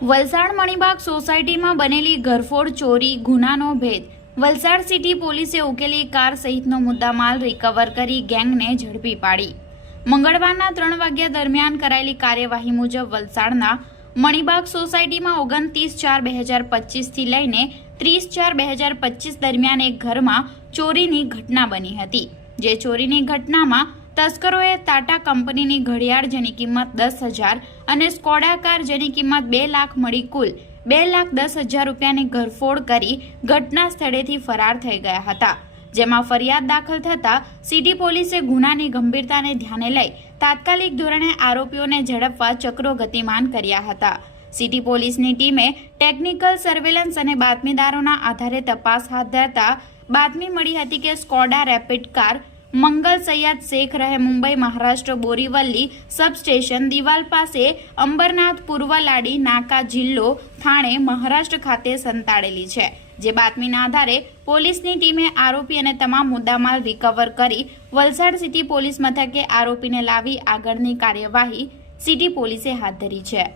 વલસાડ મણિબાગ સોસાયટીમાં બનેલી ઘરફોડ ચોરી ગુનાનો ભેદ. વલસાડ સિટી પોલીસે ઉકેલી કાર સહિતનો મુદ્દામાલ રિકવર કરી ગેંગને ઝડપી પાડી. મંગળવારના 3 વાગ્યા દરમિયાન કરાયેલી કાર્યવાહી મુજબ વલસાડના મણિબાગ સોસાયટીમાં 29/4/2025 થી લઈને 30/4/2025 દરમિયાન એક ઘરમાં ચોરીની ઘટના બની હતી. જે ચોરીની ઘટનામાં તસ્કરોએ ટાટા કંપનીની ઘડિયાળ જેની કિંમત 10,000 અને સ્કોડા કાર જેની કિંમત 2 લાખ મળી કુલ 2,10,000 રૂપિયાની ઘરફોડ કરી ઘટના સ્થળેથી ફરાર થઈ ગયા હતા. જેમાં ફરિયાદ દાખલ થતા સિટી પોલીસે ગુનાની ગંભીરતાને ધ્યાને લઈ તાત્કાલિક ધોરણે આરોપીઓને ઝડપવા ચક્રો ગતિમાન કર્યા હતા. સિટી પોલીસની ટીમે ટેકનિકલ સર્વેલન્સ અને બાતમીદારોના આધારે તપાસ હાથ ધરતા બાતમી મળી હતી કે સ્કોડા રેપિડ કાર મંગલ સૈયદ શેખ રહે મુંબઈ મહારાષ્ટ્ર બોરીવલ્લી સબસ્ટેશન દિવાલ પાસે અંબરનાથ પૂર્વલાડી નાકા જિલ્લો થાણે મહારાષ્ટ્ર ખાતે સંતાડેલી છે. જે બાતમીના આધારે પોલીસની ટીમે આરોપી અને તમામ મુદ્દામાલ રિકવર કરી વલસાડ સિટી પોલીસ મથકે આરોપીને લાવી આગળની કાર્યવાહી સિટી પોલીસે હાથ ધરી છે.